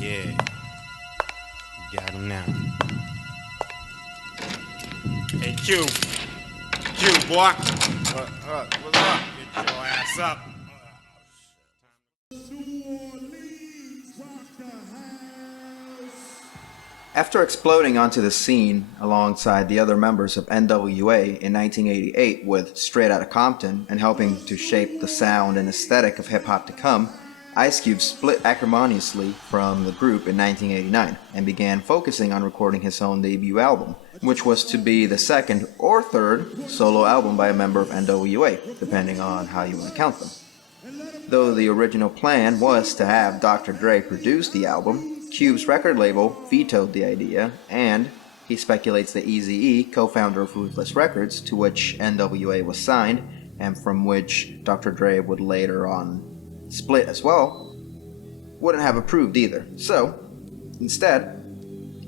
Yeah, got him now. Hey, Q. Q, boy. What's up? Get your ass up. After exploding onto the scene alongside the other members of NWA in 1988 with Straight Outta Compton and helping to shape the sound and aesthetic of hip-hop to come, Ice Cube split acrimoniously from the group in 1989 and began focusing on recording his own debut album, which was to be the second or third solo album by a member of NWA, depending on how you want to count them. Though the original plan was to have Dr. Dre produce the album, Cube's record label vetoed the idea, and he speculates that Eazy-E, co-founder of Ruthless Records, to which NWA was signed, and from which Dr. Dre would later on split as well, wouldn't have approved either. So, instead,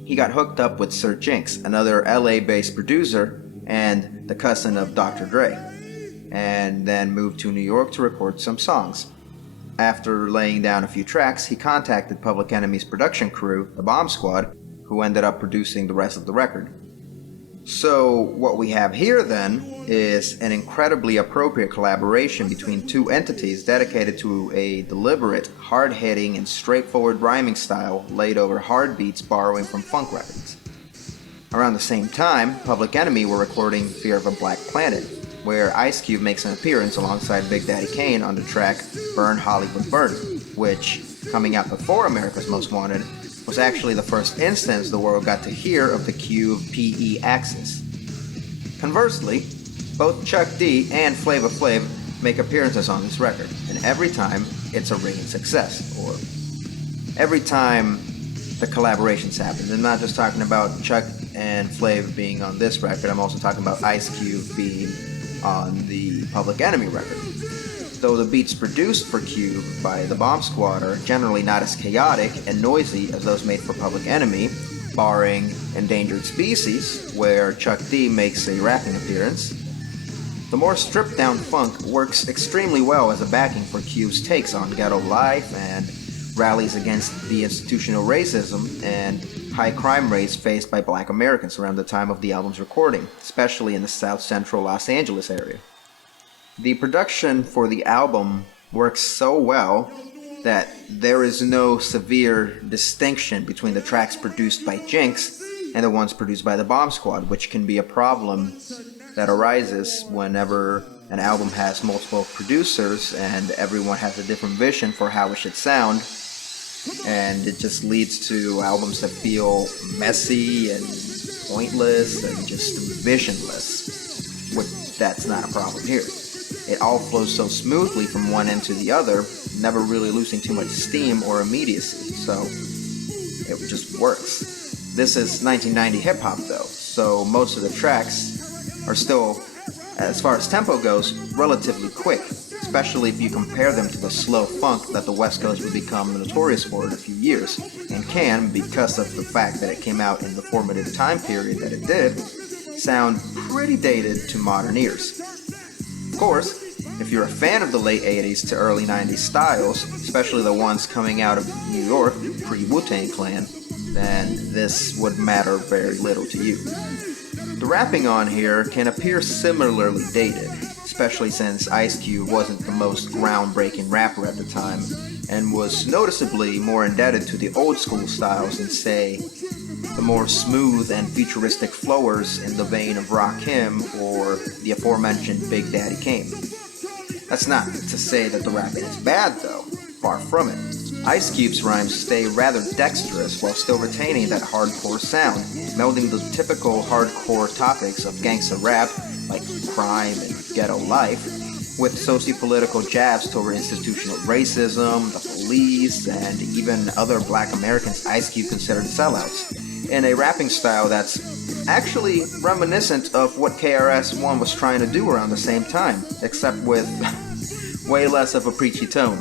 he got hooked up with Sir Jinx, another LA-based producer and the cousin of Dr. Dre, and then moved to New York to record some songs. After laying down a few tracks, he contacted Public Enemy's production crew, the Bomb Squad, who ended up producing the rest of the record. So what we have here then is an incredibly appropriate collaboration between two entities dedicated to a deliberate, hard-hitting, and straightforward rhyming style laid over hard beats borrowing from funk records. Around the same time, Public Enemy were recording Fear of a Black Planet, where Ice Cube makes an appearance alongside Big Daddy Kane on the track Burn Hollywood Burn, which, coming out before America's Most Wanted, was actually the first instance the world got to hear of the Cube PE axis. Conversely, both Chuck D and Flava Flav make appearances on this record, and every time it's a ringing success, or every time the collaborations happen. I'm not just talking about Chuck and Flav being on this record, I'm also talking about Ice Cube being on the Public Enemy record. Though the beats produced for Cube by the Bomb Squad are generally not as chaotic and noisy as those made for Public Enemy, barring Endangered Species, where Chuck D makes a rapping appearance, the more stripped-down funk works extremely well as a backing for Cube's takes on ghetto life and rallies against the institutional racism and high crime rates faced by Black Americans around the time of the album's recording, especially in the South Central Los Angeles area. The production for the album works so well that there is no severe distinction between the tracks produced by Jinx and the ones produced by the Bomb Squad, which can be a problem that arises whenever an album has multiple producers and everyone has a different vision for how it should sound, and it just leads to albums that feel messy and pointless and just visionless. That's not a problem here. It all flows so smoothly from one end to the other, never really losing too much steam or immediacy, so it just works. This is 1990 hip-hop though, so most of the tracks are still, as far as tempo goes, relatively quick, especially if you compare them to the slow funk that the West Coast would become notorious for in a few years, and can, because of the fact that it came out in the formative time period that it did, sound pretty dated to modern ears. Of course, if you're a fan of the late 80s to early 90s styles, especially the ones coming out of New York, pre-Wu-Tang Clan, then this would matter very little to you. The rapping on here can appear similarly dated, especially since Ice Cube wasn't the most groundbreaking rapper at the time, and was noticeably more indebted to the old school styles than, say, the more smooth and futuristic flowers in the vein of Rakim or the aforementioned Big Daddy Kane. That's not to say that the rapping is bad though, far from it. Ice Cube's rhymes stay rather dexterous while still retaining that hardcore sound, melding the typical hardcore topics of gangsta rap, like crime and ghetto life, with socio-political jabs toward institutional racism, the police, and even other Black Americans Ice Cube considered sellouts, in a rapping style that's actually reminiscent of what KRS-One was trying to do around the same time, except with way less of a preachy tone.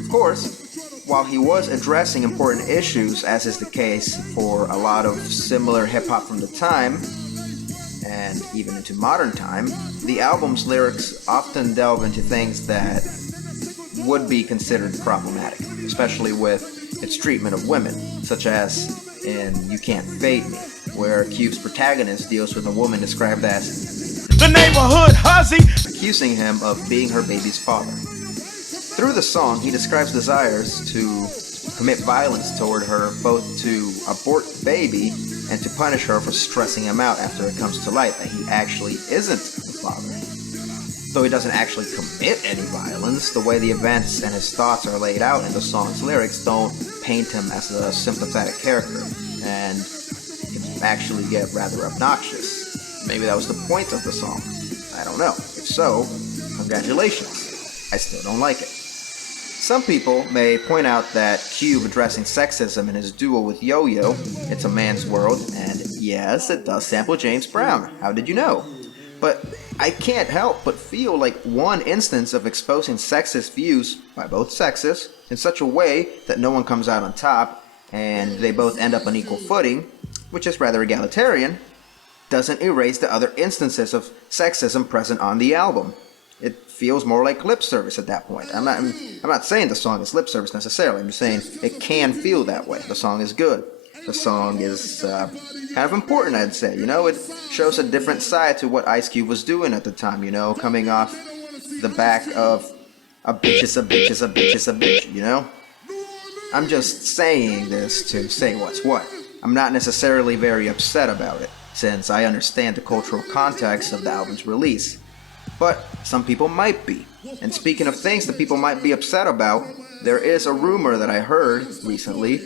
Of course, while he was addressing important issues, as is the case for a lot of similar hip-hop from the time, and even into modern time, the album's lyrics often delve into things that would be considered problematic, especially with its treatment of women, such as in You Can't Fade Me, where Cube's protagonist deals with a woman described as the neighborhood hussy, accusing him of being her baby's father. Through the song, he describes desires to commit violence toward her, both to abort the baby and to punish her for stressing him out after it comes to light that he actually isn't the father. Though he doesn't actually commit any violence, the way the events and his thoughts are laid out in the song's lyrics don't paint him as a sympathetic character, and it can actually get rather obnoxious. Maybe that was the point of the song. I don't know. If so, congratulations. I still don't like it. Some people may point out that Cube addressing sexism in his duel with Yo-Yo, It's a Man's World, and yes, it does sample James Brown. How did you know? But I can't help but feel like one instance of exposing sexist views by both sexes in such a way that no one comes out on top and they both end up on equal footing, which is rather egalitarian, doesn't erase the other instances of sexism present on the album. It feels more like lip service at that point. I'm not saying the song is lip service necessarily. I'm just saying it can feel that way. The song is good. The song is kind of important, I'd say. You know, it shows a different side to what Ice Cube was doing at the time, you know, coming off the back of a bitch is a bitch is a bitch is a bitch, you know? I'm just saying this to say what's what. I'm not necessarily very upset about it, since I understand the cultural context of the album's release. But some people might be. And speaking of things that people might be upset about, there is a rumor that I heard recently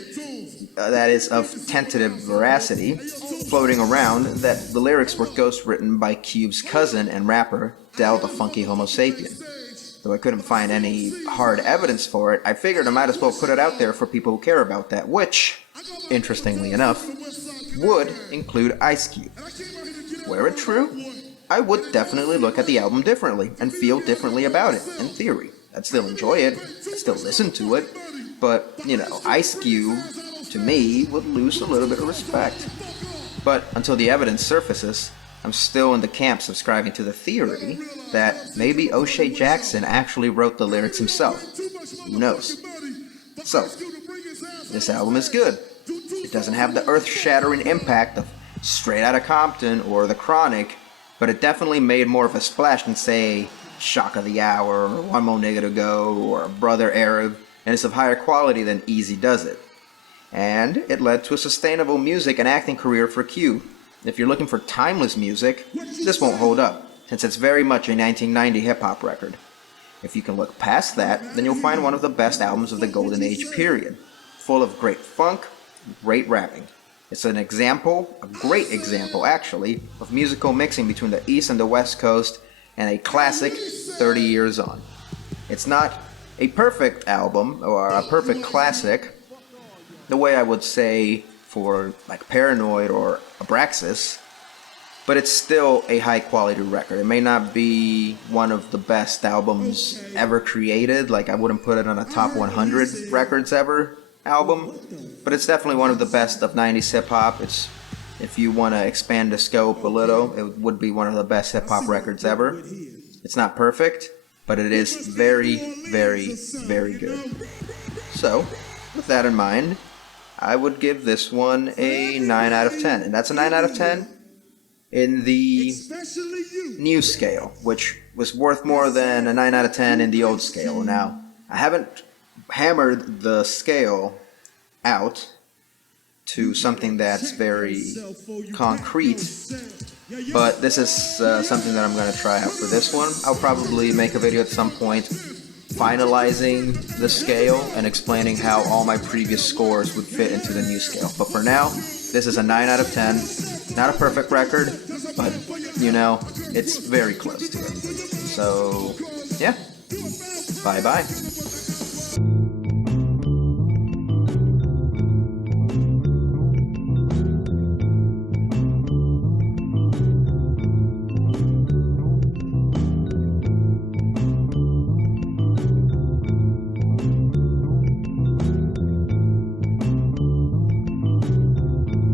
that is of tentative veracity floating around that the lyrics were ghostwritten by Cube's cousin and rapper Del the Funky Homo Sapien. Though I couldn't find any hard evidence for it, I figured I might as well put it out there for people who care about that, which, interestingly enough, would include Ice Cube. Were it true, I would definitely look at the album differently and feel differently about it, in theory. I'd still enjoy it, I'd still listen to it, but, you know, Ice Cube, to me, would lose a little bit of respect. But until the evidence surfaces, I'm still in the camp subscribing to the theory that maybe O'Shea Jackson actually wrote the lyrics himself. Who knows? So, this album is good. It doesn't have the earth-shattering impact of Straight Outta Compton or The Chronic, but it definitely made more of a splash than, say, Shock of the Hour, or One More Nigga to Go, or Brother Arab, and it's of higher quality than Easy Does It. And it led to a sustainable music and acting career for Q. If you're looking for timeless music, this won't hold up, since it's very much a 1990 hip-hop record. If you can look past that, then you'll find one of the best albums of the Golden Age period, full of great funk, great rapping. It's an example, a great example actually, of musical mixing between the East and the West Coast, and a classic 30 years on. It's not a perfect album, or a perfect classic, the way I would say for like Paranoid or Abraxas, but it's still a high quality record. It may not be one of the best albums ever created, like I wouldn't put it on a top 100 records ever album, but it's definitely one of the best of 90s hip-hop. It's, if you want to expand the scope a little, it would be one of the best hip-hop records ever. It's not perfect, but it is very, very, very good. So, with that in mind, I would give this one a 9 out of 10. And that's a 9 out of 10 in the new scale, which was worth more than a 9 out of 10 in the old scale. Now, I haven't hammered the scale out to something that's very concrete, but this is something that I'm going to try out for this one. I'll probably make a video at some point finalizing the scale and explaining how all my previous scores would fit into the new scale. But for now, this is a 9 out of 10. Not a perfect record, but, you know, it's very close to it. So, yeah. Bye-bye.